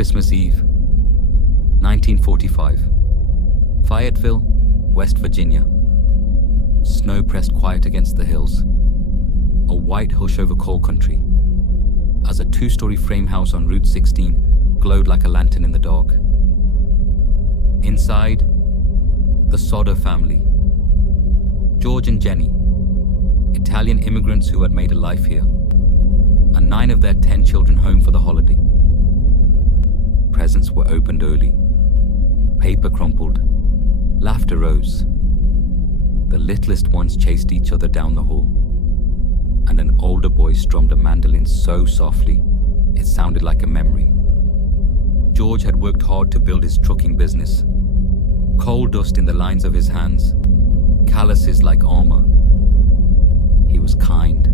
Christmas Eve, 1945. Fayetteville, West Virginia. Snow pressed quiet against the hills. A white hush over coal country, as a two-story frame house on Route 16 glowed like a lantern in the dark. Inside, the Sodder family. George and Jenny, Italian immigrants who had made a life here, and 9 of their 10 children home for the holiday. Presents were opened early. Paper crumpled. Laughter rose. The littlest ones chased each other down the hall, and an older boy strummed a mandolin so softly it sounded like a memory. George had worked hard to build his trucking business. Coal dust in the lines of his hands, calluses like armor. He was kind,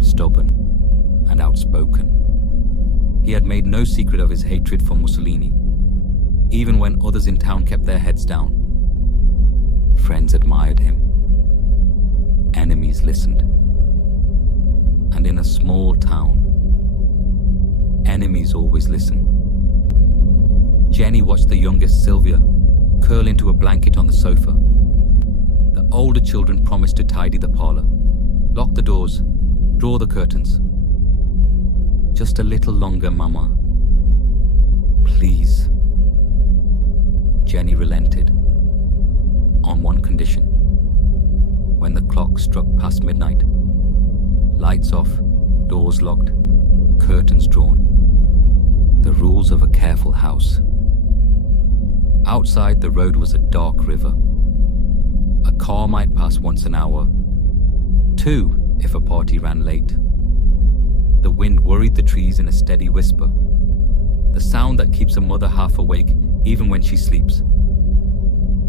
stubborn, and outspoken. He had made no secret of his hatred for Mussolini, even when others in town kept their heads down. Friends admired him. Enemies listened. And in a small town, enemies always listen. Jenny watched the youngest, Sylvia, curl into a blanket on the sofa. The older children promised to tidy the parlor, lock the doors, draw the curtains. Just a little longer, Mama. Please. Jenny relented, on one condition. When the clock struck past midnight, lights off, doors locked, curtains drawn. The rules of a careful house. Outside, the road was a dark river. A car might pass once an hour, 2 if a party ran late. The wind worried the trees in a steady whisper, the sound that keeps a mother half awake even when she sleeps.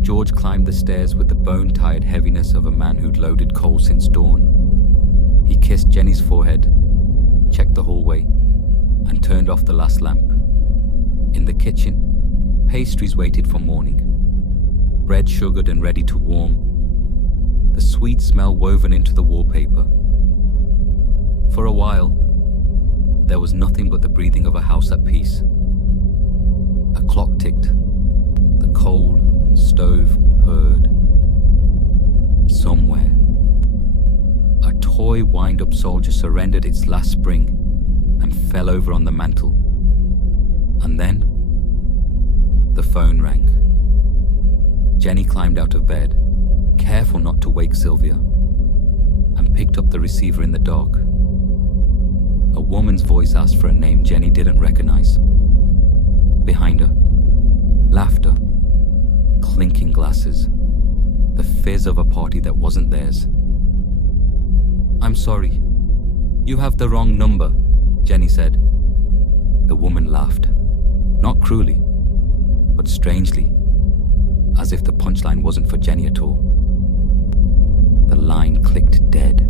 George climbed the stairs with the bone-tired heaviness of a man who'd loaded coal since dawn. He kissed Jenny's forehead, checked the hallway, and turned off the last lamp. In the kitchen, pastries waited for morning. Bread sugared and ready to warm. The sweet smell woven into the wallpaper. For a while, there was nothing but the breathing of a house at peace. A clock ticked. The cold stove purred. Somewhere, a toy wind-up soldier surrendered its last spring and fell over on the mantel. And then, the phone rang. Jenny climbed out of bed, careful not to wake Sylvia, and picked up the receiver in the dark. A woman's voice asked for a name Jenny didn't recognize. Behind her, laughter, clinking glasses, the fizz of a party that wasn't theirs. "I'm sorry, you have the wrong number," Jenny said. The woman laughed, not cruelly, but strangely, as if the punchline wasn't for Jenny at all. The line clicked dead.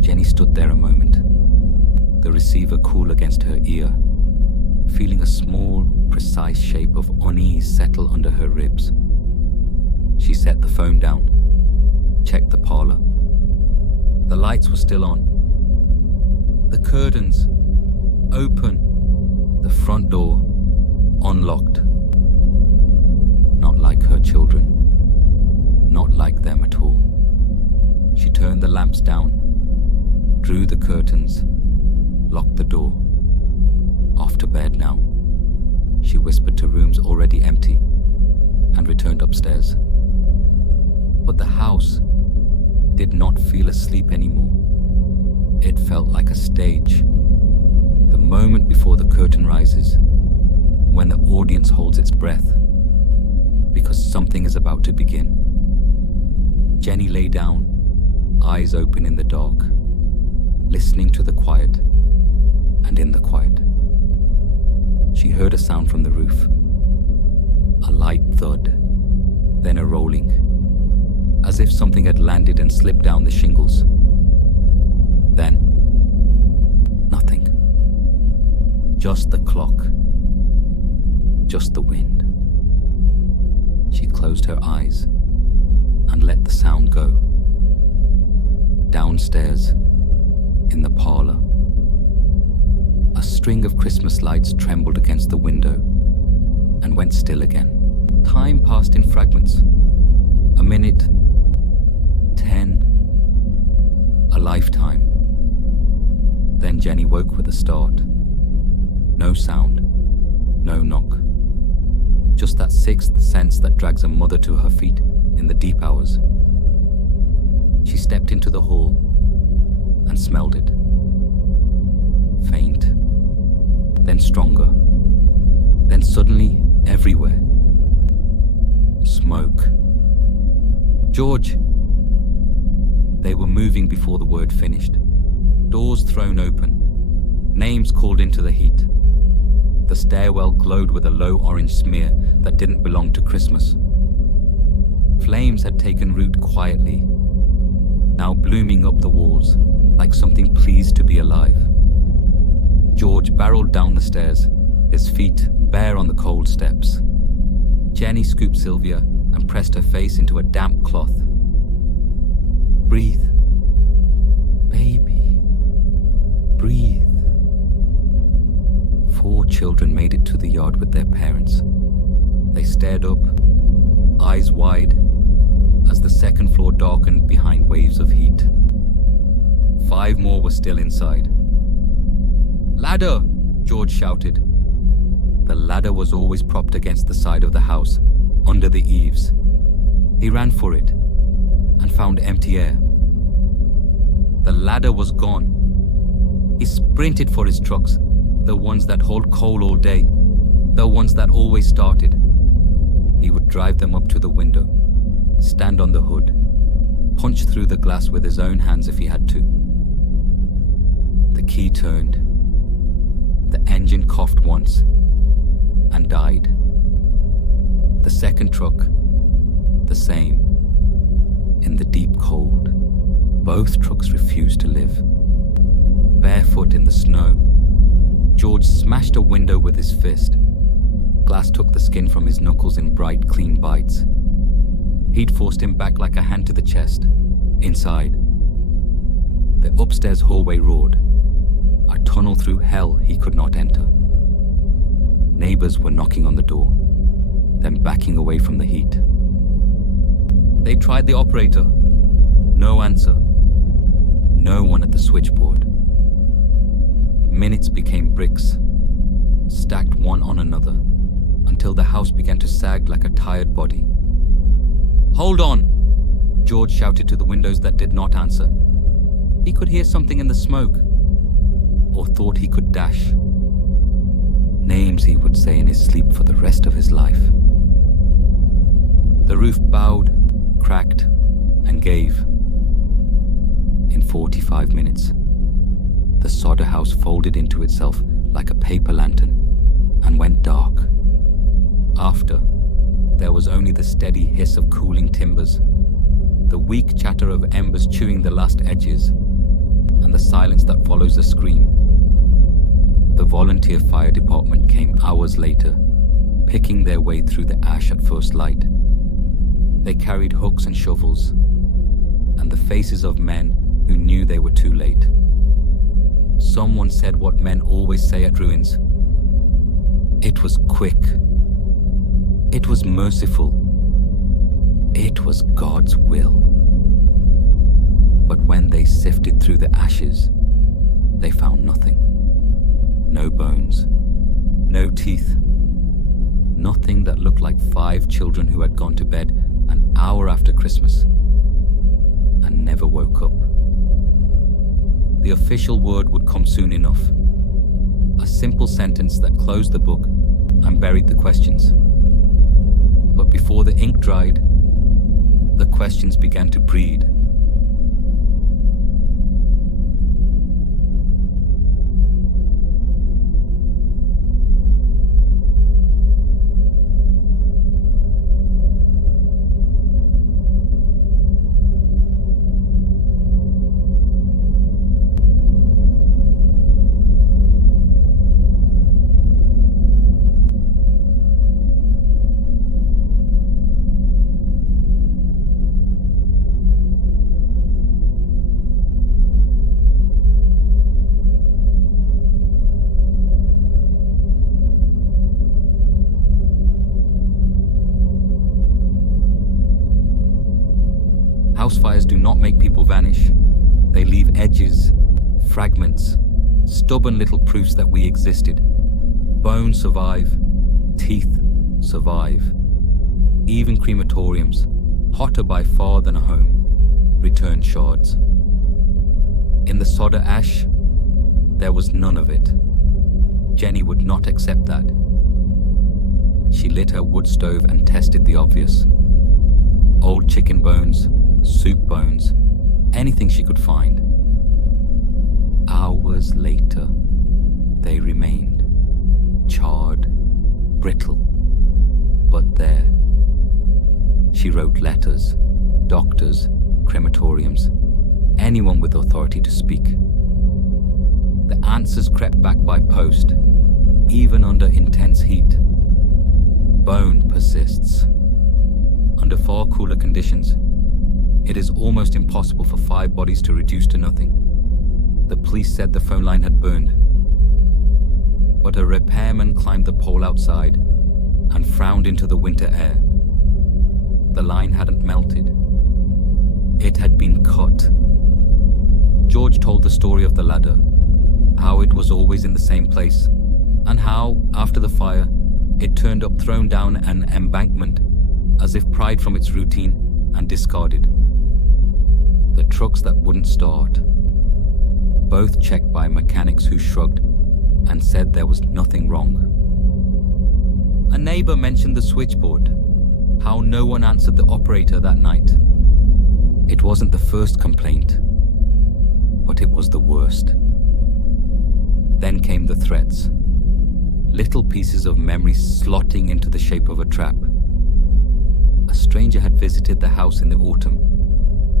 Jenny stood there a moment, the receiver cool against her ear, feeling a small, precise shape of unease settle under her ribs. She set the phone down, checked the parlor. The lights were still on. The curtains open, the front door unlocked. Not like her children, not like them at all. She turned the lamps down, drew the curtains, locked the door. Off to bed now, she whispered to rooms already empty, and returned upstairs. But the house did not feel asleep anymore. It felt like a stage. The moment before the curtain rises, when the audience holds its breath, because something is about to begin. Jenny lay down, eyes open in the dark, listening to the quiet, and in the quiet, she heard a sound from the roof. A light thud, then a rolling, as if something had landed and slipped down the shingles. Then, nothing. Just the clock. Just the wind. She closed her eyes and let the sound go. Downstairs, in the parlor, a A string of Christmas lights trembled against the window and went still again. Time passed in fragments. A minute, 10, a lifetime. Then Jenny woke with a start. No sound, no knock. Just that sixth sense that drags a mother to her feet in the deep hours. She stepped into the hall and smelled it. Faint, then stronger, then suddenly everywhere. Smoke. George! They were moving before the word finished. Doors thrown open, names called into the heat. The stairwell glowed with a low orange smear that didn't belong to Christmas. Flames had taken root quietly, now blooming up the walls like something pleased to be alive. George barreled down the stairs, his feet bare on the cold steps. Jenny scooped Sylvia and pressed her face into a damp cloth. Breathe, baby, breathe. 4 children made it to the yard with their parents. They stared up, eyes wide, as the second floor darkened behind waves of heat. 5 more were still inside. "Ladder!" George shouted. The ladder was always propped against the side of the house, under the eaves. He ran for it and found empty air. The ladder was gone. He sprinted for his trucks, the ones that hold coal all day, the ones that always started. He would drive them up to the window, stand on the hood, punch through the glass with his own hands if he had to. The key turned. The engine coughed once and died. The second truck, the same, in the deep cold. Both trucks refused to live. Barefoot in the snow, George smashed a window with his fist. Glass took the skin from his knuckles in bright, clean bites. Heat forced him back like a hand to the chest. Inside, the upstairs hallway roared, a tunnel through hell he could not enter. Neighbors were knocking on the door, then backing away from the heat. They tried the operator. No answer. No one at the switchboard. Minutes became bricks, stacked one on another, until the house began to sag like a tired body. "Hold on!" George shouted to the windows that did not answer. He could hear something in the smoke, or thought he could dash. Names he would say in his sleep for the rest of his life. The roof bowed, cracked, and gave. In 45 minutes, the Sodder house folded into itself like a paper lantern and went dark. After, there was only the steady hiss of cooling timbers, the weak chatter of embers chewing the last edges, and the silence that follows a scream. The volunteer fire department came hours later, picking their way through the ash at first light. They carried hooks and shovels, and the faces of men who knew they were too late. Someone said what men always say at ruins. It was quick. It was merciful. It was God's will. But when they sifted through the ashes, they found nothing. No bones, no teeth, nothing that looked like 5 children who had gone to bed an hour after Christmas and never woke up. The official word would come soon enough. A simple sentence that closed the book and buried the questions. But before the ink dried, the questions began to breed. House fires do not make people vanish. They leave edges, fragments, stubborn little proofs that we existed. Bones survive, teeth survive. Even crematoriums, hotter by far than a home, return shards. In the Sodder ash, there was none of it. Jenny would not accept that. She lit her wood stove and tested the obvious. Old chicken bones, soup bones, anything she could find. Hours later, they remained, charred, brittle, but there. She wrote letters, doctors, crematoriums, anyone with authority to speak. The answers crept back by post, even under intense heat. Bone persists. Under far cooler conditions, it is almost impossible for 5 bodies to reduce to nothing. The police said the phone line had burned, but a repairman climbed the pole outside and frowned into the winter air. The line hadn't melted. It had been cut. George told the story of the ladder, how it was always in the same place, and how, after the fire, it turned up thrown down an embankment, as if pried from its routine and discarded. The trucks that wouldn't start. Both checked by mechanics who shrugged and said there was nothing wrong. A neighbor mentioned the switchboard, how no one answered the operator that night. It wasn't the first complaint, but it was the worst. Then came the threats. Little pieces of memory slotting into the shape of a trap. A stranger had visited the house in the autumn,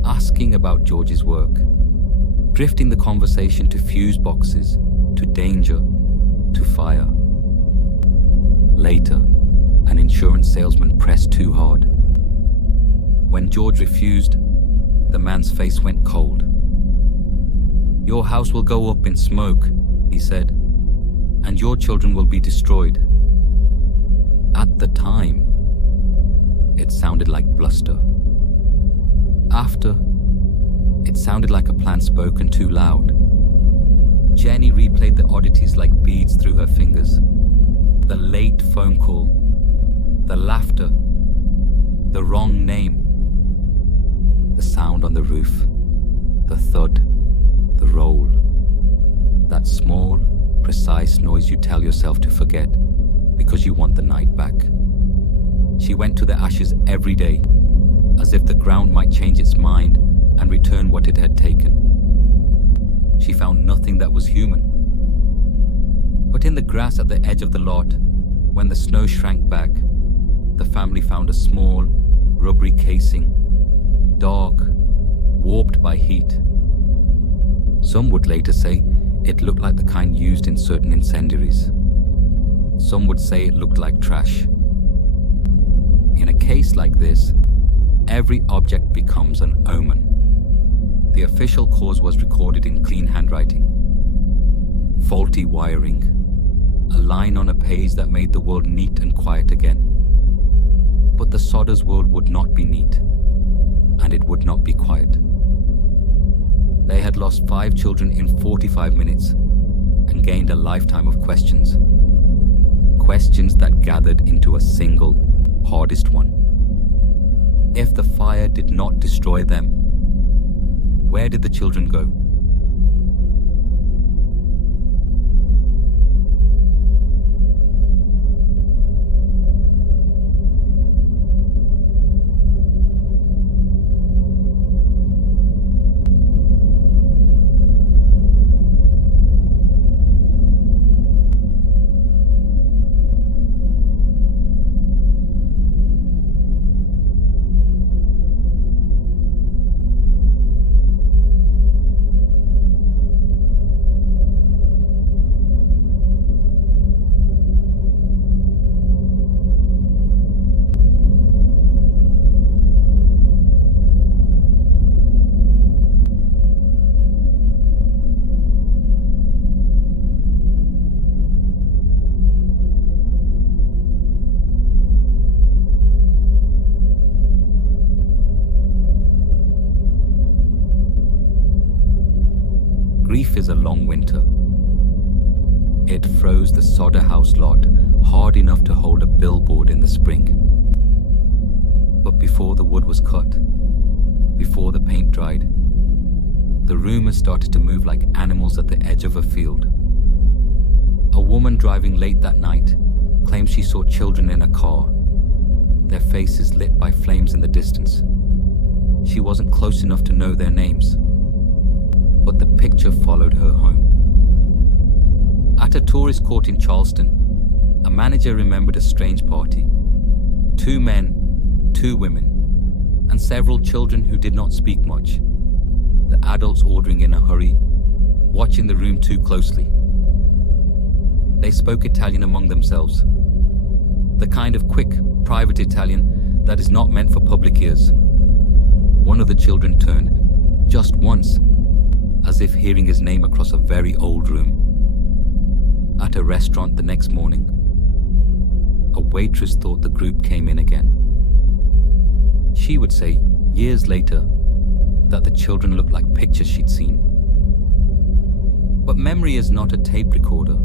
asking about George's work, drifting the conversation to fuse boxes, to danger, to fire. Later, an insurance salesman pressed too hard. When George refused, the man's face went cold. "Your house will go up in smoke," he said, "and your children will be destroyed." At the time, it sounded like bluster. After, it sounded like a plan spoken too loud. Jenny replayed the oddities like beads through her fingers. The late phone call, the laughter, the wrong name, the sound on the roof, the thud, the roll. That small, precise noise you tell yourself to forget because you want the night back. She went to the ashes every day, as if the ground might change its mind and return what it had taken. She found nothing that was human. But in the grass at the edge of the lot, when the snow shrank back, the family found a small, rubbery casing, dark, warped by heat. Some would later say it looked like the kind used in certain incendiaries. Some would say it looked like trash. In a case like this, every object becomes an omen. The official cause was recorded in clean handwriting. Faulty wiring. A line on a page that made the world neat and quiet again. But the Sodders' world would not be neat, and it would not be quiet. They had lost 5 children in 45 minutes and gained a lifetime of questions. Questions that gathered into a single, hardest one. If the fire did not destroy them, where did the children go? Sodder house lot hard enough to hold a billboard in the spring. But before the wood was cut, before the paint dried, the rumors started to move like animals at the edge of a field. A woman driving late that night claimed she saw children in a car, their faces lit by flames in the distance. She wasn't close enough to know their names, but the picture followed her home. At a tourist court in Charleston, a manager remembered a strange party. 2 men, 2 women, and several children who did not speak much. The adults ordering in a hurry, watching the room too closely. They spoke Italian among themselves. The kind of quick, private Italian that is not meant for public ears. One of the children turned, just once, as if hearing his name across a very old room. At a restaurant the next morning, a waitress thought the group came in again. She would say, years later, that the children looked like pictures she'd seen. But memory is not a tape recorder.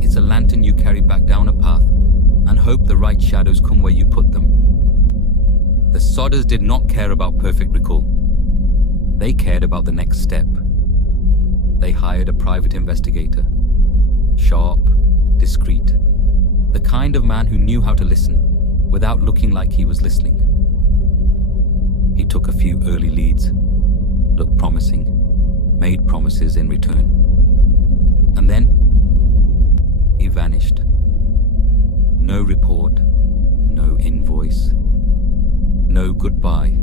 It's a lantern you carry back down a path and hope the right shadows come where you put them. The Sodders did not care about perfect recall. They cared about the next step. They hired a private investigator. Sharp, discreet. The kind of man who knew how to listen without looking like he was listening. He took a few early leads, looked promising, made promises in return. And then, he vanished. No report, no invoice, no goodbye.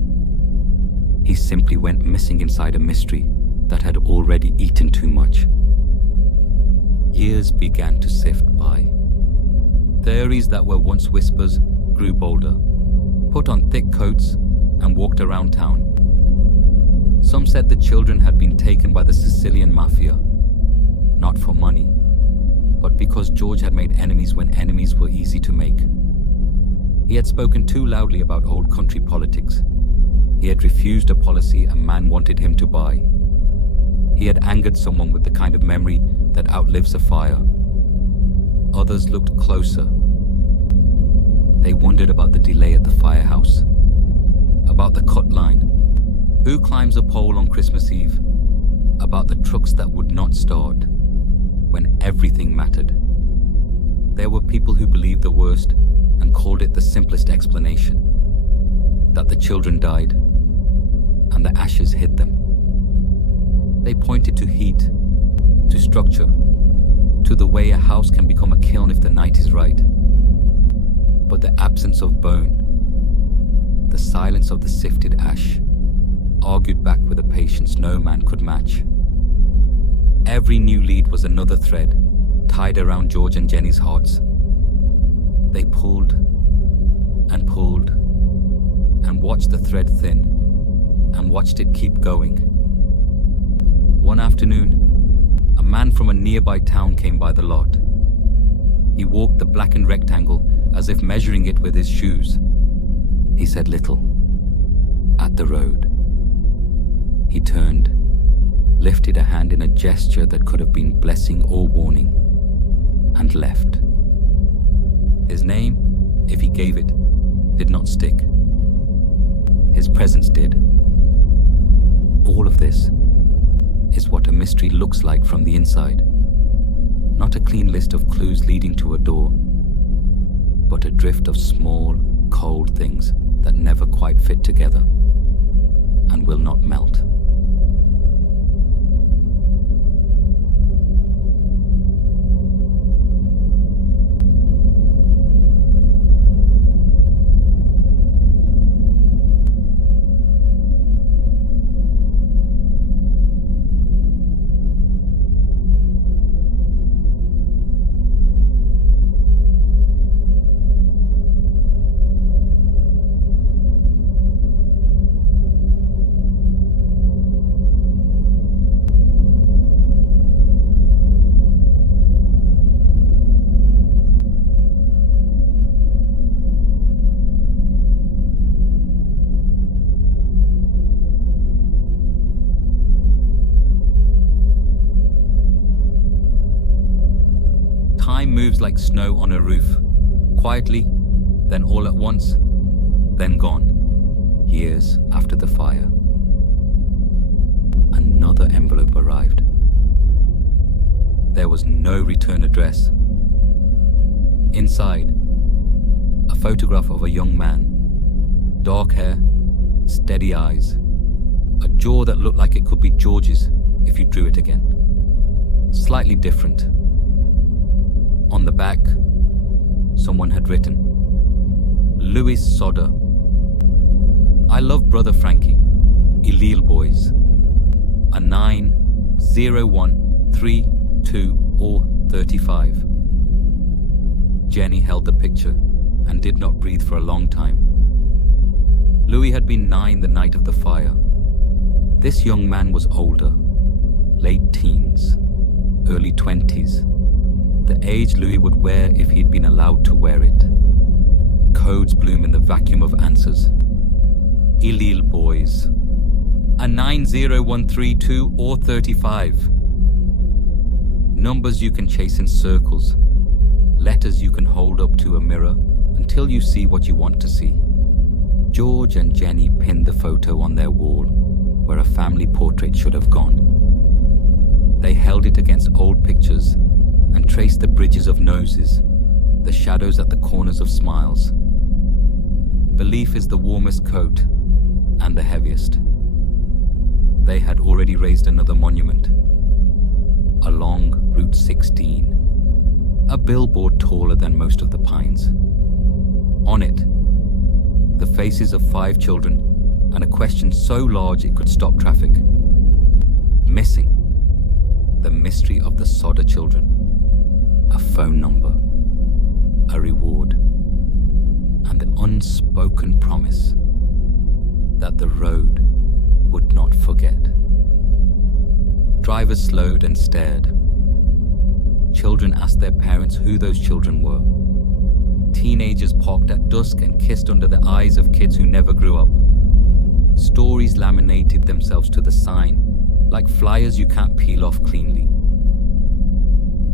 He simply went missing inside a mystery that had already eaten too much. Years began to sift by. Theories that were once whispers grew bolder, put on thick coats and walked around town. Some said the children had been taken by the Sicilian mafia, not for money, but because George had made enemies when enemies were easy to make. He had spoken too loudly about old country politics. He had refused a policy a man wanted him to buy. He had angered someone with the kind of memory that outlives a fire. Others looked closer. They wondered about the delay at the firehouse, about the cut line, who climbs a pole on Christmas Eve, about the trucks that would not start when everything mattered. There were people who believed the worst and called it the simplest explanation, that the children died and the ashes hid them. They pointed to heat, to structure, to the way a house can become a kiln if the night is right. But the absence of bone, the silence of the sifted ash, argued back with a patience no man could match. Every new lead was another thread tied around George and Jenny's hearts. They pulled and watched the thread thin and watched it keep going. One afternoon, a man from a nearby town came by the lot. He walked the blackened rectangle as if measuring it with his shoes. He said little. At the road. He turned, lifted a hand in a gesture that could have been blessing or warning, and left. His name, if he gave it, did not stick. His presence did. All of this is what a mystery looks like from the inside. Not a clean list of clues leading to a door, but a drift of small, cold things that never quite fit together and will not melt. moves like snow on a roof, quietly, then all at once, then gone, years after the fire. Another envelope arrived. There was no return address. Inside, a photograph of a young man, dark hair, steady eyes, a jaw that looked like it could be George's if you drew it again. Slightly different. On the back, someone had written, Louis Sodder. I love Brother Frankie, Elil Boys. A 9, 0, 1, 3, 2, or 35. Jenny held the picture and did not breathe for a long time. Louis had been 9 the night of the fire. This young man was older, late teens, early 20s, the age Louis would wear if he'd been allowed to wear it. Codes bloom in the vacuum of answers. Elil Boys. A 90132 or 35. Numbers you can chase in circles. Letters you can hold up to a mirror until you see what you want to see. George and Jenny pinned the photo on their wall where a family portrait should have gone. They held it against old pictures and traced the bridges of noses, the shadows at the corners of smiles. Belief is the warmest coat and the heaviest. They had already raised another monument along Route 16, a billboard taller than most of the pines. On it, the faces of 5 children and a question so large it could stop traffic. Missing. The mystery of the Sodder Children. A phone number. A reward. And the unspoken promise that the road would not forget. Drivers slowed and stared. Children asked their parents who those children were. Teenagers parked at dusk and kissed under the eyes of kids who never grew up. Stories laminated themselves to the sign, like flyers you can't peel off cleanly.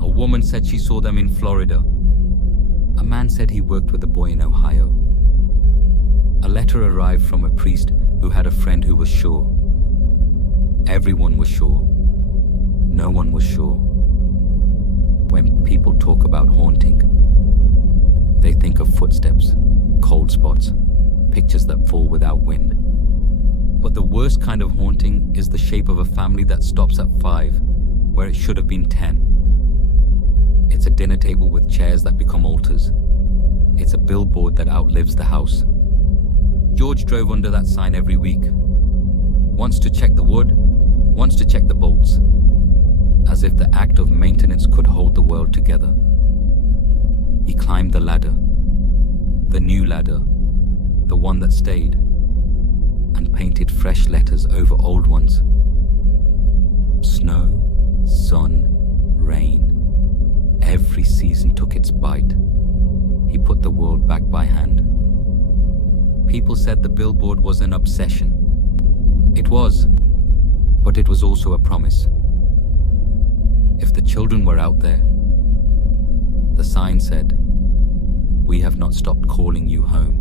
A woman said she saw them in Florida. A man said he worked with a boy in Ohio. A letter arrived from a priest who had a friend who was sure. Everyone was sure. No one was sure. When people talk about haunting, they think of footsteps, cold spots, pictures that fall without wind. But the worst kind of haunting is the shape of a family that stops at 5, where it should have been 10. It's a dinner table with chairs that become altars. It's a billboard that outlives the house. George drove under that sign every week. Once to check the wood, once to check the bolts. As if the act of maintenance could hold the world together. He climbed the ladder. The new ladder. The one that stayed. And painted fresh letters over old ones. Snow, sun, rain. Every season took its bite. He put the world back by hand. People said the billboard was an obsession. It was, but it was also a promise. If the children were out there, the sign said, "We have not stopped calling you home."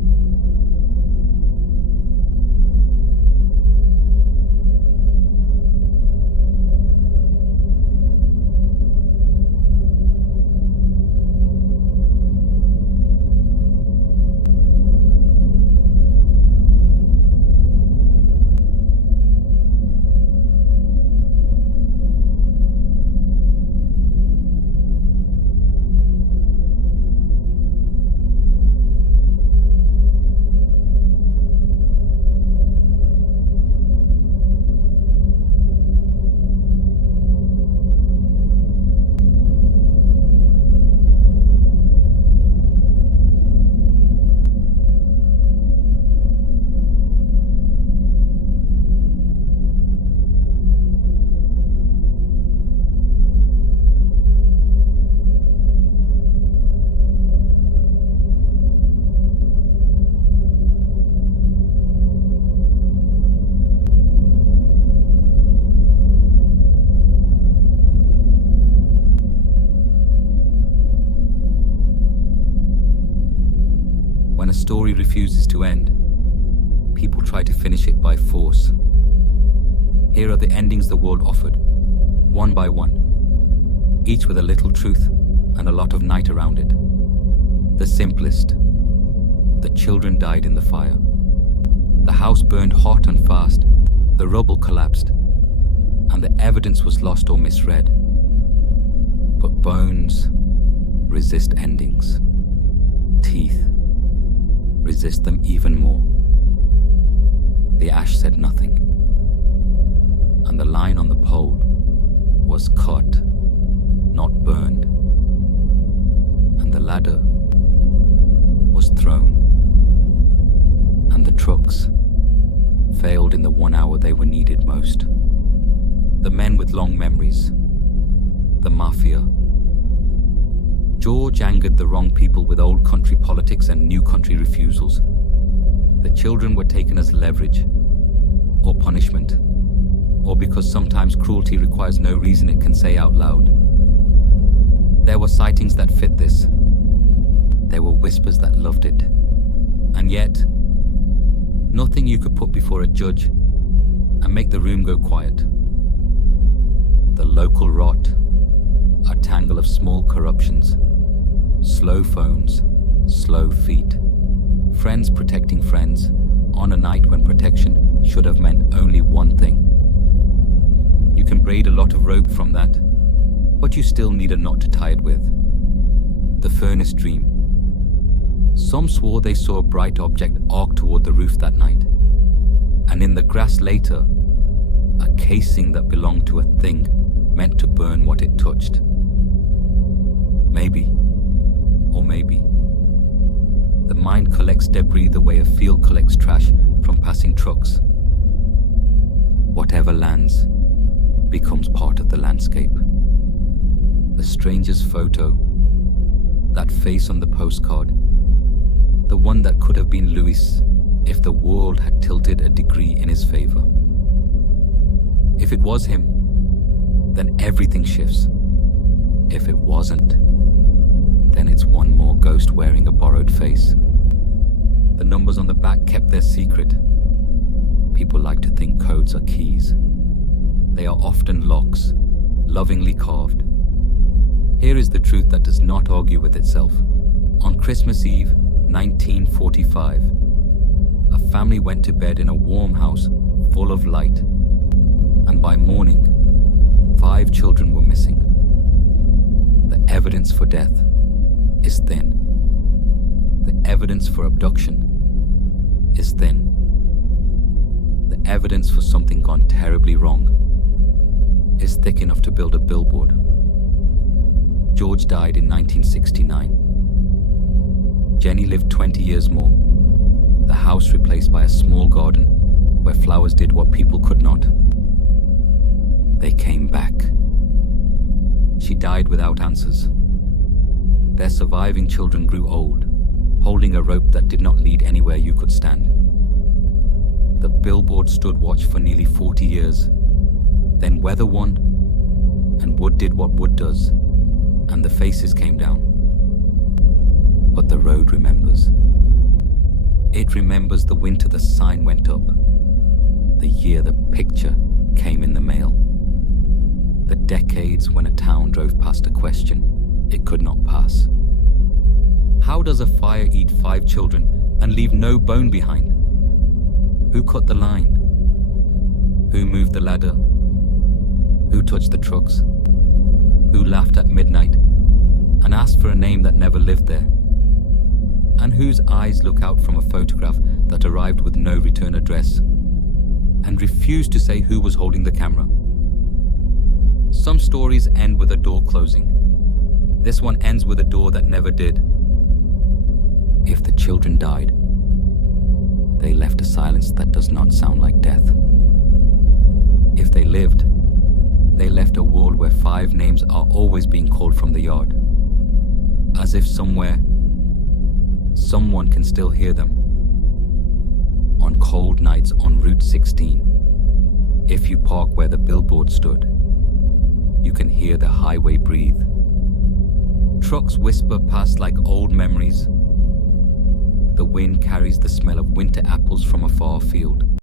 When a story refuses to end, people try to finish it by force. Here are the endings the world offered, one by one, each with a little truth and a lot of night around it. The simplest: the children died in the fire. The house burned hot and fast, the rubble collapsed, and the evidence was lost or misread. But bones resist endings. Teeth resist them even more. The ash said nothing, and the line on the pole was cut, not burned, and the ladder was thrown, and the trucks failed in the 1 hour they were needed most. The men with long memories, the mafia. George angered the wrong people with old country politics and new country refusals. The children were taken as leverage, or punishment, or because sometimes cruelty requires no reason it can say out loud. There were sightings that fit this. There were whispers that loved it. And yet, nothing you could put before a judge and make the room go quiet. The local rot, a tangle of small corruptions, slow phones, slow feet, friends protecting friends on a night when protection should have meant only one thing. You can braid a lot of rope from that, but you still need a knot to tie it with. The furnace dream. Some swore they saw a bright object arc toward the roof that night, and in the grass later, a casing that belonged to a thing meant to burn what it touched. Maybe, or maybe, the mind collects debris the way a field collects trash from passing trucks. Whatever lands becomes part of the landscape. The stranger's photo, that face on the postcard, the one that could have been Louis if the world had tilted a degree in his favor. If it was him, then everything shifts. If it wasn't, then it's one more ghost wearing a borrowed face. The numbers on the back kept their secret. People like to think codes are keys. They are often locks, lovingly carved. Here is the truth that does not argue with itself. On Christmas Eve, 1945, a family went to bed in a warm house full of light, and by morning, 5 children were missing. The evidence for death is thin. The evidence for abduction is thin. The evidence for something gone terribly wrong is thick enough to build a billboard. George died in 1969. Jenny lived 20 years more. The house replaced by a small garden where flowers did what people could not. They came back. She died without answers. Their surviving children grew old, holding a rope that did not lead anywhere you could stand. The billboard stood watch for nearly 40 years. Then weather won, and wood did what wood does, and the faces came down. But the road remembers. It remembers the winter the sign went up, the year the picture came in the mail, the decades when a town drove past a question it could not pass. How does a fire eat 5 children and leave no bone behind? Who cut the line? Who moved the ladder? Who touched the trucks? Who laughed at midnight and asked for a name that never lived there? And whose eyes look out from a photograph that arrived with no return address and refused to say who was holding the camera? Some stories end with a door closing. This one ends with a door that never did. If the children died, they left a silence that does not sound like death. If they lived, they left a world where 5 names are always being called from the yard, as if somewhere, someone can still hear them. On cold nights on Route 16, if you park where the billboard stood, you can hear the highway breathe. Trucks whisper past like old memories. The wind carries the smell of winter apples from a far field.